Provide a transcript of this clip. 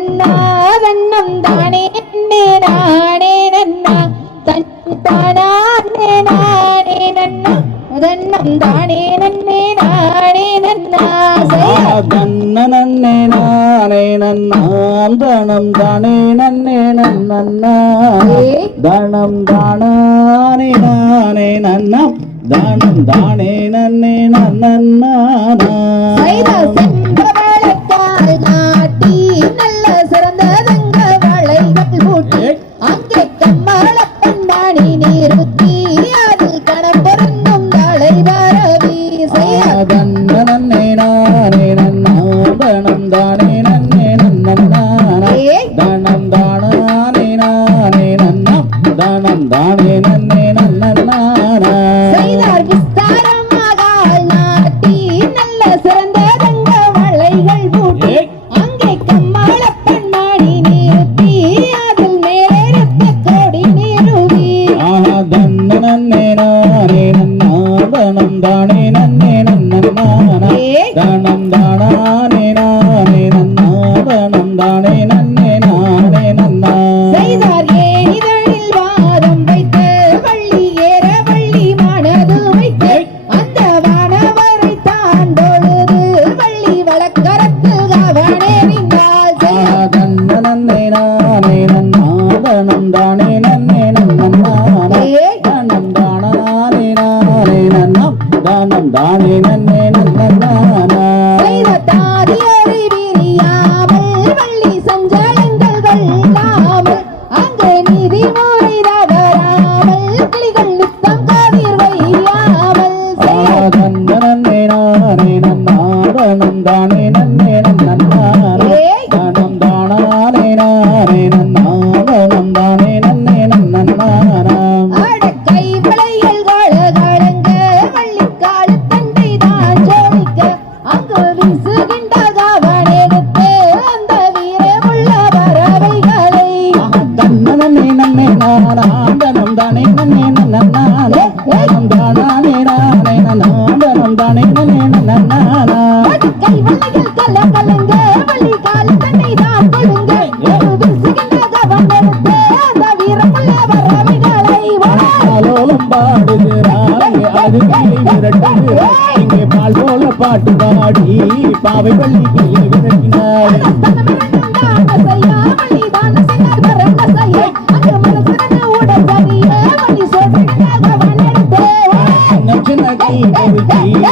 நன்னா தன்னம் தானே நன்னே நானே நன்னா தன்னம் தானே நானே நன்னா தன்னம் தானே நன்னே நானே நன்னா செய்யா. தன்ன நன்னே நானே நன்னாம் தனம் தானே நன்னே நன்னா தனம் தானே நானே நன்னம் தானம் தானே நன்னாதனம் தானே நன்னே நன்னானே தன்னனே நன்னே தானே நன்னே நன்னானே தனம் நானே தானே நன்னே நன்னானா கலங்க தான் கொழுங்க பாட்டு பாடி பாவை பள்ளி கையை